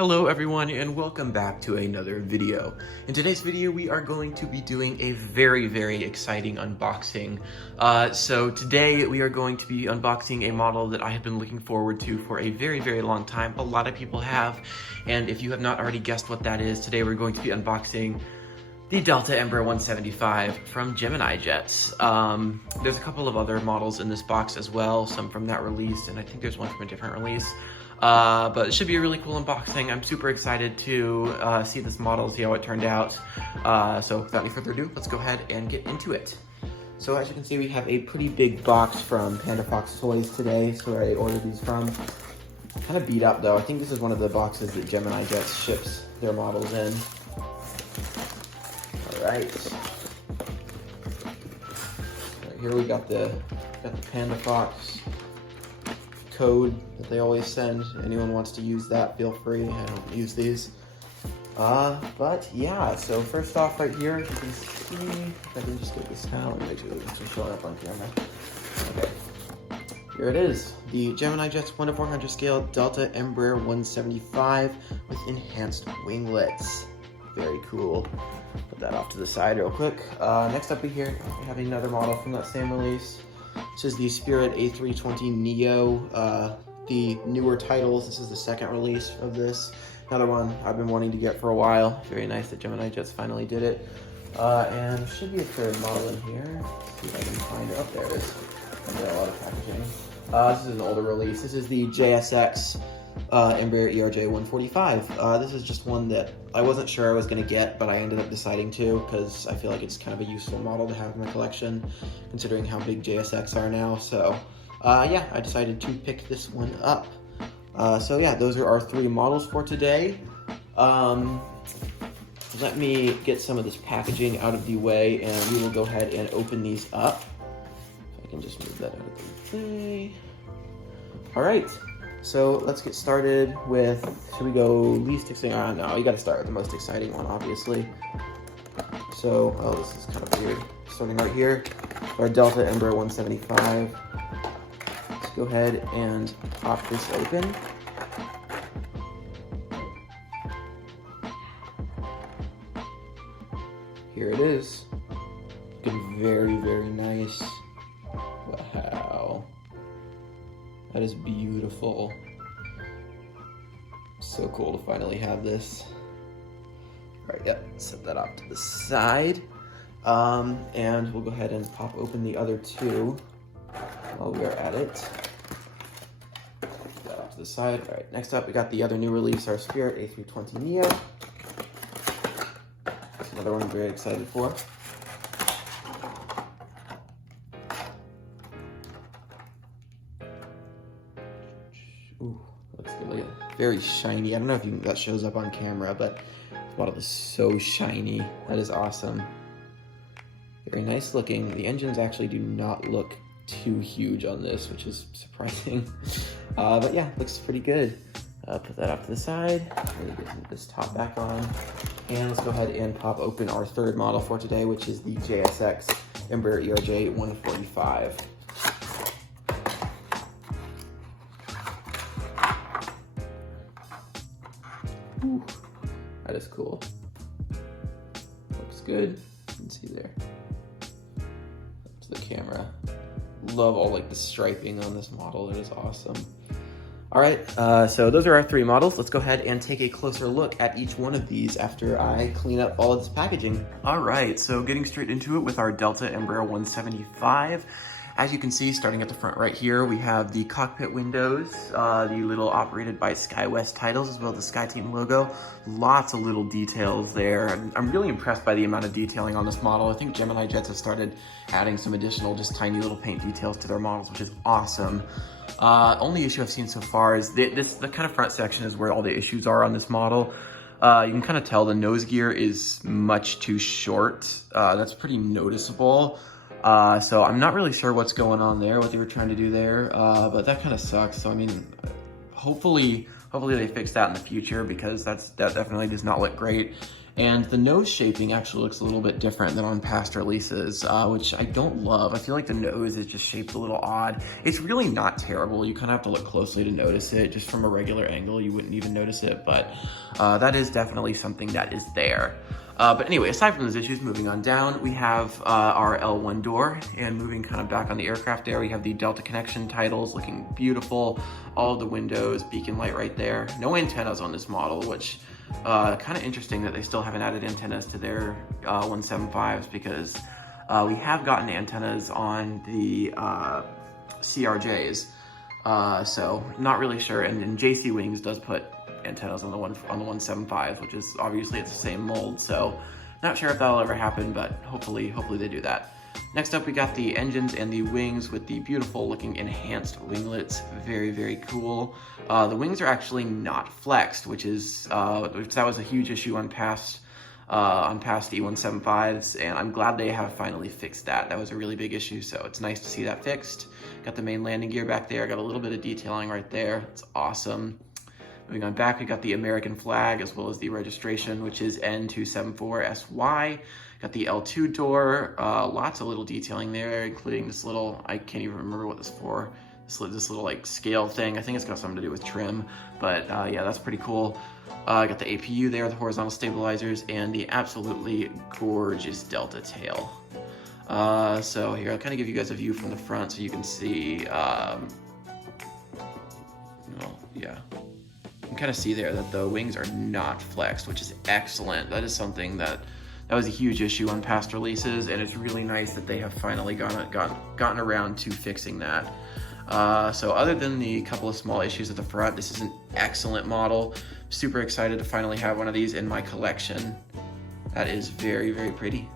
Hello everyone and welcome back to another video. In today's video we are going to be doing a very exciting unboxing. So today we are going to be unboxing a model that I have been looking forward to for a very long time. A lot of people have, and if you have not already guessed what that is, today we're going to be unboxing the Delta Embraer 175 from Gemini Jets. There's a couple of other models in this box as well, some from that release, and I think there's one from a different release. But it should be a really cool unboxing. I'm super excited to see this model, see how it turned out. So without any further ado, let's go ahead and get into it. So as you can see, we have a pretty big box from Panda Fox Toys today. So where I ordered these from. Kind of beat up though. I think this is one of the boxes that Gemini Jets ships their models in. Alright. So here we got the Panda Fox code that they always send. Anyone wants to use that, feel free. I don't use these. But yeah, so first off right here, you can see, if I can just get this out, let me make sure it's showing up on camera. Okay, here it is. The Gemini Jets 1/400 scale Delta Embraer 175 with enhanced winglets. Very cool. Put that off to the side real quick. Next up here, we have another model from that same release. This is the Spirit A320 Neo, the newer titles. This is the second release of this. Another one I've been wanting to get for a while. Very nice that Gemini Jets finally did it. And should be a third model in here. Let's see if I can find it. Oh, there it is. I got a lot of packaging. This is an older release. This is the JSX Embraer ERJ 145. This is just one that I wasn't sure I was going to get, but I ended up deciding to because I feel like it's kind of a useful model to have in my collection, considering how big JSX are now. So yeah, I decided to pick this one up. So yeah, those are our three models for today. Let me get some of this packaging out of the way and we will go ahead and open these up. If I can just move that out of the way. All right. So let's get started with, should we go least exciting? No, you gotta start with the most exciting one, obviously. So, oh, this is kind of weird. Starting right here, our Delta Embraer 175. Let's go ahead and pop this open. Here it is. Looking very nice. Wow. That is beautiful. So cool to finally have this. All right, yep, set that off to the side. And we'll go ahead and pop open the other two while we are at it. Put that off to the side. All right, next up we got the other new release, our Spirit A320 Neo. That's another one I'm very excited for. Ooh, looks good. Look at that. Very shiny. I don't know if that shows up on camera, but the model is so shiny. That is awesome. Very nice looking. The engines actually do not look too huge on this, which is surprising. But yeah, looks pretty good. Put that off to the side. Really get this top back on. And let's go ahead and pop open our third model for today, which is the JSX Embraer ERJ 145. Ooh, that is cool. Looks good. You can see there. Up to the camera. Love all like the striping on this model. It is awesome. All right, so those are our three models. Let's go ahead and take a closer look at each one of these after I clean up all of this packaging. All right, so getting straight into it with our Delta Embraer 175. As you can see, starting at the front right here, we have the cockpit windows, the little operated by SkyWest titles, as well as the SkyTeam logo. Lots of little details there. I'm really impressed by the amount of detailing on this model. I think Gemini Jets have started adding some additional, just tiny little paint details to their models, which is awesome. Only issue I've seen so far is the kind of front section is where all the issues are on this model. You can kind of tell the nose gear is much too short. That's pretty noticeable. So I'm not really sure what's going on there, what they were trying to do there, but that kind of sucks. So I mean, hopefully they fix that in the future, because that definitely does not look great. And the nose shaping actually looks a little bit different than on past releases, which I don't love. I feel like the nose is just shaped a little odd. It's really not terrible. You kind of have to look closely to notice it. Just from a regular angle, you wouldn't even notice it, but that is definitely something that is there. But anyway, aside from those issues, moving on down, we have our L1 door, and moving kind of back on the aircraft there, we have the Delta Connection titles looking beautiful. All of the windows, beacon light right there. No antennas on this model, which kind of interesting that they still haven't added antennas to their 175s, because we have gotten antennas on the CRJs. So not really sure. And then JC Wings does put antennas on the 175s, which is obviously it's the same mold, so not sure if that'll ever happen, but hopefully they do that. Next up, we got the engines and the wings with the beautiful looking enhanced winglets. Very cool. The wings are actually not flexed, which that was a huge issue on past E175s, and I'm glad they have finally fixed that. That was a really big issue, so it's nice to see that fixed. Got the main landing gear back there. Got a little bit of detailing right there. It's awesome. Moving on back, we got the American flag as well as the registration, which is N274SY. Got the L2 door, lots of little detailing there, including this little, I can't even remember what this is for, this little like scale thing. I think it's got something to do with trim, but yeah, that's pretty cool. Got the APU there, the horizontal stabilizers, and the absolutely gorgeous Delta tail. So here, I'll kind of give you guys a view from the front so you can see, well, yeah. You can kind of see there that the wings are not flexed, which is excellent. That is something that was a huge issue on past releases, and it's really nice that they have finally gotten around to fixing that. So other than the couple of small issues at the front, this is an excellent model. Super excited to finally have one of these in my collection. That is very pretty.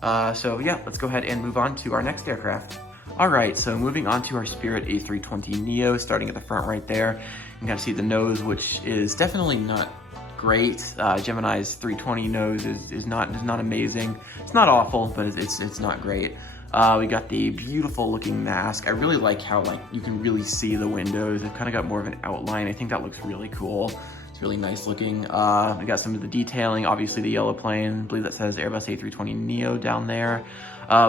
So yeah, let's go ahead and move on to our next aircraft. All right, so moving on to our Spirit A320neo, starting at the front right there. You can kind of see the nose, which is definitely not great. Gemini's 320 nose is not amazing. It's not awful, but it's not great. We got the beautiful looking mask. I really like how you can really see the windows. They've kind of got more of an outline. I think that looks really cool. It's really nice looking. We got some of the detailing, obviously the yellow plane. I believe that says Airbus A320neo down there.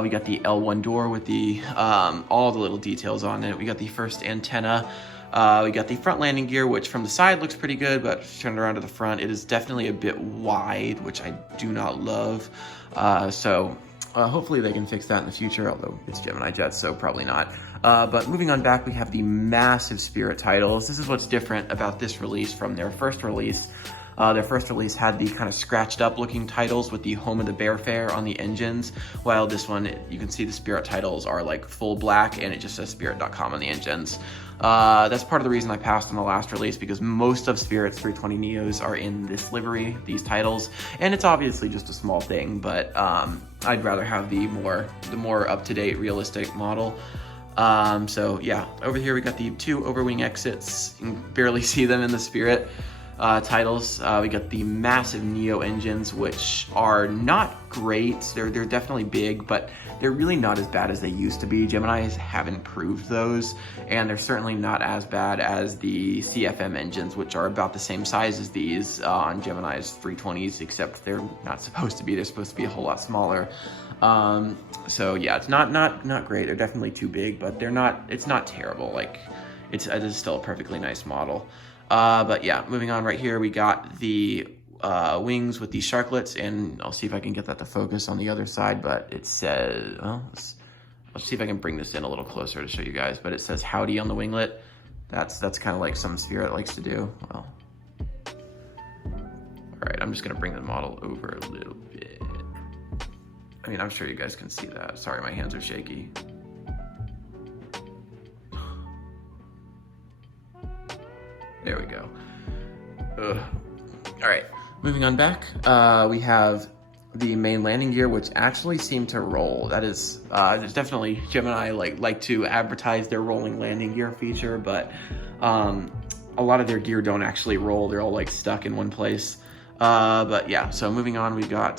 We got the L1 door with the all the little details on it. We got the first antenna. We got the front landing gear, which from the side looks pretty good, but turned around to the front, it is definitely a bit wide, which I do not love. So hopefully they can fix that in the future, although it's Gemini jets, so probably not. But moving on back, we have the massive Spirit titles. This is what's different about this release from their first release. Their first release had the kind of scratched up looking titles with the Home of the Bear Fair on the engines, while this one, you can see the Spirit titles are like full black and it just says Spirit.com on the engines. That's part of the reason I passed on the last release, because most of Spirit's 320neos are in this livery, these titles, and it's obviously just a small thing, but I'd rather have the more up-to-date realistic model. So yeah, over here we got the two overwing exits. You can barely see them in the Spirit titles. We got the massive Neo engines, which are not great. They're definitely big, but they're really not as bad as they used to be. Geminis have improved those, and they're certainly not as bad as the CFM engines, which are about the same size as these on Gemini's 320s, except they're not supposed to be. They're supposed to be a whole lot smaller. So yeah, it's not great. They're definitely too big, but it's not terrible. Like it is still a perfectly nice model. But yeah, moving on right here, we got the wings with the sharklets, and I'll see if I can get that to focus on the other side, but it says, well, I'll see if I can bring this in a little closer to show you guys, but it says howdy on the winglet. That's kind of like some Spirit likes to do. Well, all right, I'm just gonna bring the model over a little bit. I mean, I'm sure you guys can see that. Sorry, my hands are shaky. There we go. Ugh. All right, moving on back, we have the main landing gear, which actually seemed to roll. That is, there's definitely Gemini like to advertise their rolling landing gear feature, but a lot of their gear don't actually roll. They're all like stuck in one place. But yeah, so moving on, we've got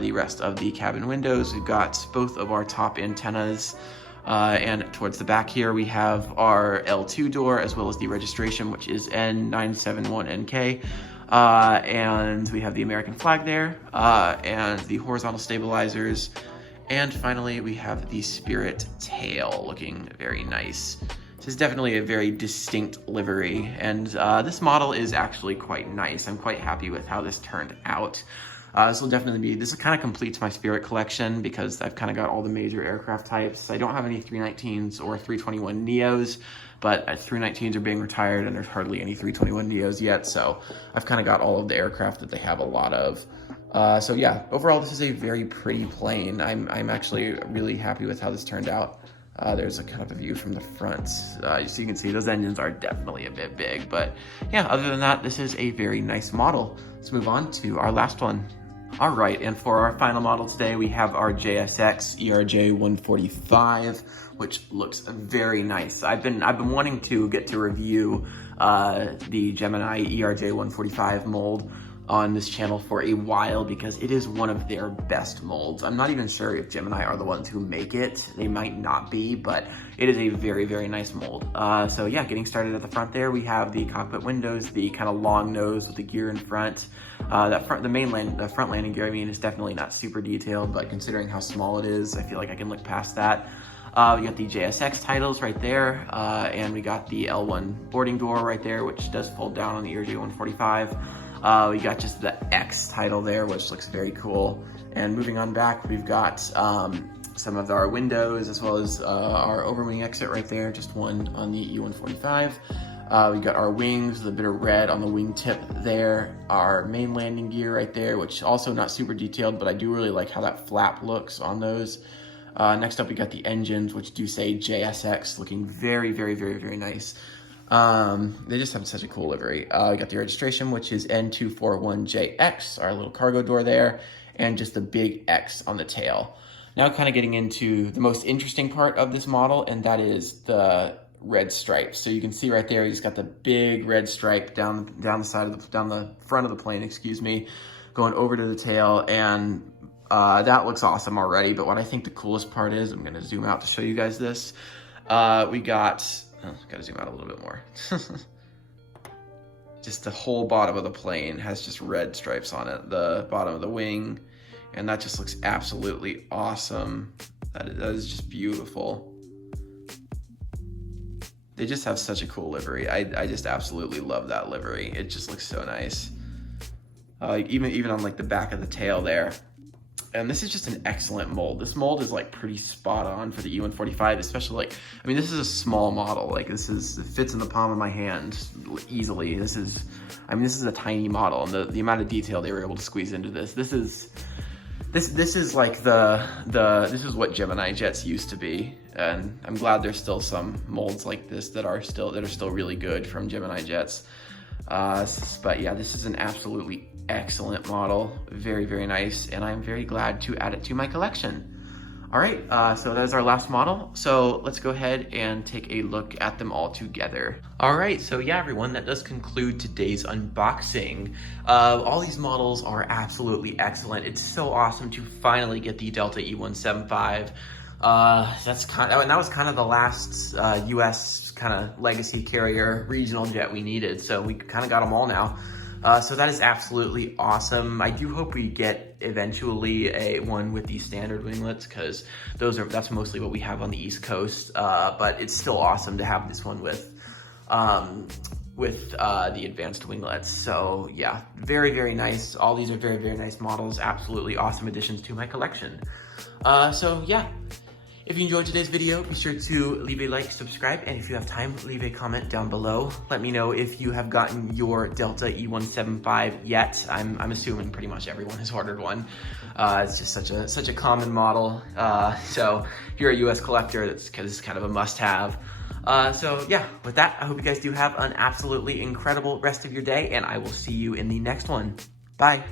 the rest of the cabin windows. We've got both of our top antennas. And towards the back here, we have our L2 door as well as the registration, which is N971NK. And we have the American flag there, and the horizontal stabilizers. And finally, we have the Spirit tail looking very nice. This is definitely a very distinct livery, and this model is actually quite nice. I'm quite happy with how this turned out. This will definitely be, this kind of completes my Spirit collection because I've kind of got all the major aircraft types. I don't have any 319s or 321 Neos, but 319s are being retired and there's hardly any 321 Neos yet, so I've kind of got all of the aircraft that they have a lot of. So yeah, overall this is a very pretty plane. I'm actually really happy with how this turned out. There's a kind of a view from the front. So you can see those engines are definitely a bit big, but yeah, other than that, this is a very nice model. Let's move on to our last one. All right, and for our final model today, we have our JSX ERJ 145, which looks very nice. I've been wanting to get to review the Gemini ERJ 145 mold on this channel for a while because it is one of their best molds. I'm not even sure if Gemini are the ones who make it. They might not be, but it is a very, very nice mold. So yeah, getting started at the front there, we have the cockpit windows, the kind of long nose with the gear in front. The front landing gear, I mean, is definitely not super detailed, but considering how small it is, I feel like I can look past that. We got the JSX titles right there, and we got the L1 boarding door right there, which does fold down on the ERJ 145. We got just the X title there, which looks very cool. And moving on back, we've got some of our windows as well as our overwing exit right there, just one on the E145. We got our wings, the bit of red on the wingtip there, our main landing gear right there, which also not super detailed, but I do really like how that flap looks on those. Next up, we got the engines, which do say JSX, looking very, very, very, very nice. They just have such a cool livery. We got the registration, which is N241JX, our little cargo door there, and just the big X on the tail. Now kind of getting into the most interesting part of this model, and that is the red stripes. So you can see right there, you just got the big red stripe down the front of the plane, excuse me, going over to the tail, and that looks awesome already. But what I think the coolest part is, I'm gonna zoom out to show you guys this. We got, gotta zoom out a little bit more. Just the whole bottom of the plane has just red stripes on it, the bottom of the wing, and that just looks absolutely awesome. That is just beautiful. They just have such a cool livery. I just absolutely love that livery. It just looks so nice. Even on like the back of the tail there. And this is just an excellent mold. This mold is like pretty spot on for the E145, especially like, I mean, this is a small model. Like it fits in the palm of my hand easily. This is a tiny model, and the amount of detail they were able to squeeze into this. This is like this is what Gemini jets used to be. And I'm glad there's still some molds like this that are still really good from Gemini jets. But yeah, this is an absolutely excellent model. Very, very nice. And I'm very glad to add it to my collection. All right, so that is our last model. So let's go ahead and take a look at them all together. All right, so yeah, everyone, that does conclude today's unboxing. All these models are absolutely excellent. It's so awesome to finally get the Delta E175. That was kind of the last US kind of legacy carrier regional jet we needed. So we kind of got them all now. So that is absolutely awesome. I do hope we get eventually one with the standard winglets, because that's mostly what we have on the East Coast. But it's still awesome to have this one with the advanced winglets. So yeah, very, very nice. All these are very, very nice models. Absolutely awesome additions to my collection. So yeah. If you enjoyed today's video, be sure to leave a like, subscribe, and if you have time, leave a comment down below. Let me know if you have gotten your Delta E175 yet. I'm assuming pretty much everyone has ordered one. It's just such a common model. So if you're a US collector, this is kind of a must-have. So yeah, with that, I hope you guys do have an absolutely incredible rest of your day, and I will see you in the next one. Bye.